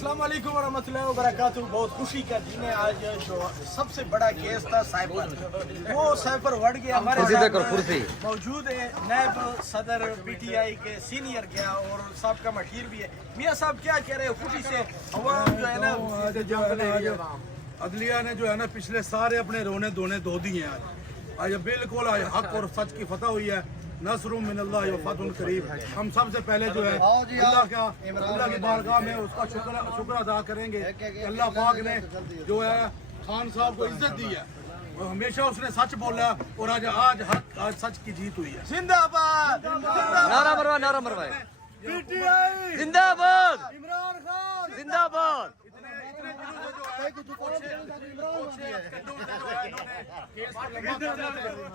अस्सलाम वालेकुम वरहमतुल्लाहि वबरकातुहू। बहुत खुशी का दिन है आज। जो सबसे बड़ा केस था साइफर, वो साइफर बढ़ गया। हमारे साथ मौजूद है नायब सदर पीटीआई के सीनियर क्या और साहब का मशीर भी है। मियाँ साहब क्या कह रहे हैं? खुशी से अवाम जो है ना, अदलिया ने जो है ना पिछले सारे अपने रोने धोने धो दिए हैं। आज बिल्कुल आज हक और सच की फतह हुई है। नसरुम मिनल्लाह व फतहुन करीब। हम सबसे पहले जो है अल्लाह की बारगाह में उसका शुक्र अदा करेंगे कि अल्लाह पाक ने जो है खान साहब को इज्जत दी है और हमेशा उसने सच बोला और आज सच की जीत हुई है। जिंदाबाद नारा मरवाए पीटीआई जिंदाबाद, इमरान खान जिंदाबाद।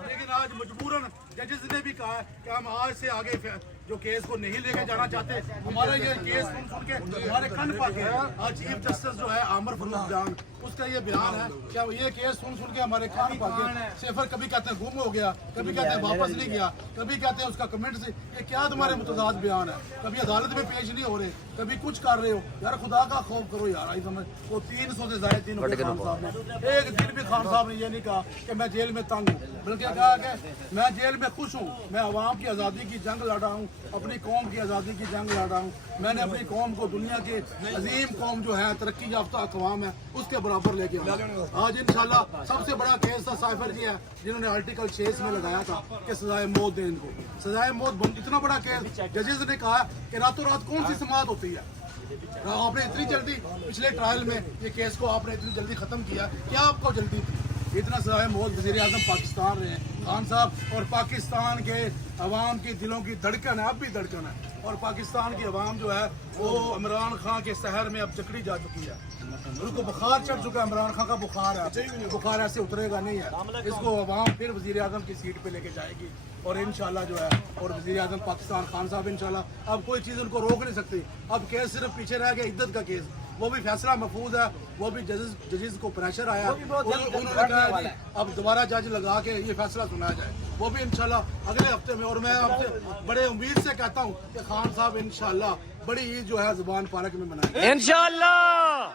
लेकिन आज मजबूरन जजेस ने भी कहा कि हम आज से आगे जो केस को नहीं लेके जाना चाहते। हमारा ये केस सुन के हमारे कन पाके आज चीफ जस्टिस जो है आमर फरूख जान उसका ये बयान है कि ये केस सुन के हमारे कान पाके सेफर कभी कहते हैं गुम हो गया, कभी कहते हैं वापस नहीं गया, कभी कहते हैं उसका कमेंट से। ये क्या तुम्हारे मुतजाद बयान है? कभी अदालत में पेश नहीं हो रहे, कभी कुछ कर रहे हो। यार खुदा का खौफ करो यार। आई समझ वो 300 से ज्यादा दिन हो गए खान साहब ने। एक दिन भी खान साहब ने ये नहीं कहा कि मैं जेल में तंग हूँ, बल्कि कहा कि मैं जेल में खुश हूँ। मैं अवाम की आज़ादी की जंग लड़ा हूँ, अपनी कौम की आज़ादी की जंग लड़ा हूँ। मैंने अपनी कौम को दुनिया के अजीम कौम जो है तरक्की याफ्ता अक़वाम है उसके बराबर लेके आया। आज इंशाल्लाह सबसे बड़ा केस था साइफर की है, जिन्होंने आर्टिकल 6 में लगाया था कि सजाए मौत दें इनको। सजाए मौत इतना बड़ा केस जजेस ने कहा कि रातों रात कौन सी समाअत होती है। आपने इतनी जल्दी पिछले ट्रायल में ये केस को आपने इतनी जल्दी खत्म किया, क्या आपको जल्दी थी? इतना सजाए मौत वज़ीर आज़म पाकिस्तान रहे खान साहब, और पाकिस्तान के अवाम के दिलों की धड़कन है, अब भी धड़कन है। और पाकिस्तान की अवाम जो है वो इमरान खान के शहर में अब जकड़ी जा चुकी है। उनको बुखार चढ़ चुका है, इमरान खान का बुखार है। बुखार ऐसे उतरेगा नहीं है। इसको अवाम फिर वज़ीर आज़म की सीट पे लेके जाएगी और इंशाल्लाह जो है और वज़ीर आज़म पाकिस्तान खान साहब इंशाल्लाह अब कोई चीज़ उनको रोक नहीं सकती। अब केस सिर्फ पीछे रह गया इद्दत का केस, वो भी फैसला महफूज है। वो भी जजेस को प्रेशर आया, उन्होंने कहा कि अब दोबारा जज लगा के ये फैसला सुनाया जाए। वो भी इंशाल्लाह अगले हफ्ते में। और मैं आपसे बड़े उम्मीद से कहता हूँ कि खान साहब इंशाल्लाह बड़ी ईद जो है ज़ुबान पारक में मनाएंगे इंशाअल्लाह।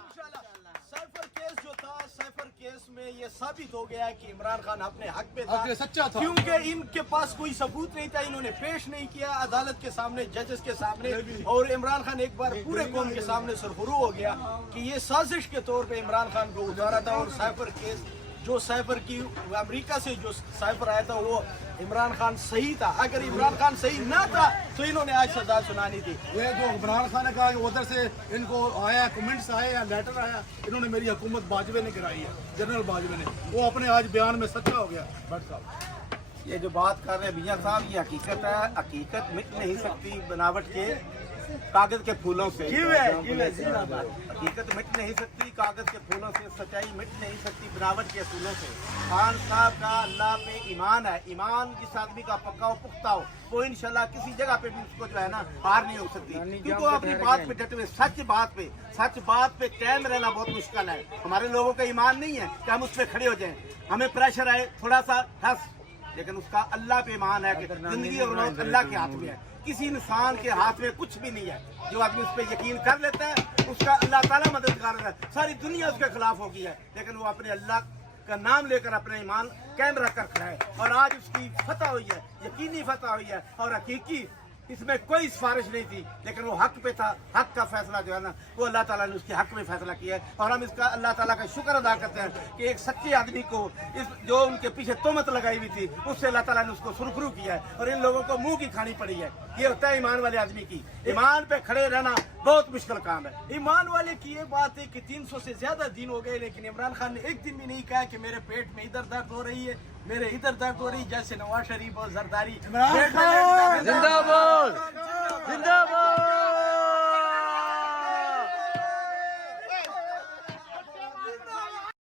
साइफर केस जो था, साइफर केस में ये साबित हो गया कि इमरान खान अपने हक पे था, सच्चा था, क्योंकि इनके पास कोई सबूत नहीं था। इन्होंने पेश नहीं किया अदालत के सामने, जजेस के सामने। और इमरान खान एक बार पूरे कौम के सामने सरखुरू हो गया कि ये साजिश के तौर पे इमरान खान को उतारा था। और साइफर केस जो साइफर की अमेरिका से जो साइफर आया था वो इमरान खान सही था। अगर इमरान खान सही ना था तो इन्होंने आज सजा सुनानी थी। ये जो इमरान खान ने कहा उधर से इनको आया कमेंट्स आए या लेटर आया, इन्होंने मेरी हुकूमत बाजवे ने गिराई है, जनरल बाजवे ने। वो अपने आज बयान में सच्चा हो गया। भट्ट साहब ये जो बात कर रहे हैं मियां साहब, ये हकीकत है। हकीकत मिट नहीं सकती बनावट के कागज के फूलों से। हकीकत मिट नहीं सकती कागज के फूलों से, सच्चाई मिट नहीं सकती बनावट के फूलों से। खान साहब का अल्लाह पे ईमान है। ईमान जिस आदमी का पक्का हो पुख्ता हो वो इंशाल्लाह किसी जगह पे भी उसको जो है ना हार नहीं हो सकती, क्योंकि वो अपनी बात पे डटे हुए सच बात पे कायम रहना बहुत मुश्किल है। हमारे लोगों का ईमान नहीं है कि हम उस पर खड़े हो जाएं। हमें प्रेशर आए थोड़ा सा हंस, लेकिन उसका अल्लाह पे ईमान है कि जिंदगी और मौत अल्लाह के हाथ में है। किसी इंसान के हाथ में कुछ भी नहीं है। जो आदमी उस पर यकीन कर लेता है उसका अल्लाह ताला मददगार है। सारी दुनिया उसके खिलाफ होगी है, लेकिन वो अपने अल्लाह का नाम लेकर अपने ईमान कायम रखकर खड़ा है। और आज उसकी फतह हुई है, यकीनी फतह हुई है। और हकीकी इसमें कोई सिफारिश नहीं थी, लेकिन वो हक पे था। हक का फैसला जो है ना वो अल्लाह ताला ने उसके हक में फैसला किया है। और हम इसका अल्लाह ताला का शुक्र अदा करते हैं कि एक सच्चे आदमी को इस जो उनके पीछे तोहमत लगाई हुई थी उससे अल्लाह ताला ने उसको सुरखरू किया है। और इन लोगों को मुंह की खानी पड़ी है। ये होता है ईमान वाले आदमी की। ईमान पे खड़े रहना बहुत मुश्किल काम है। ईमान वाले की ये बात है कि 300 से ज्यादा दिन हो गए, लेकिन इमरान खान ने एक दिन भी नहीं कहा कि मेरे पेट में इधर दर्द हो रही है, मेरे इधर दर्द हो रही, जैसे नवाज शरीफ और जरदारी। जिंदाबाद जिंदाबाद।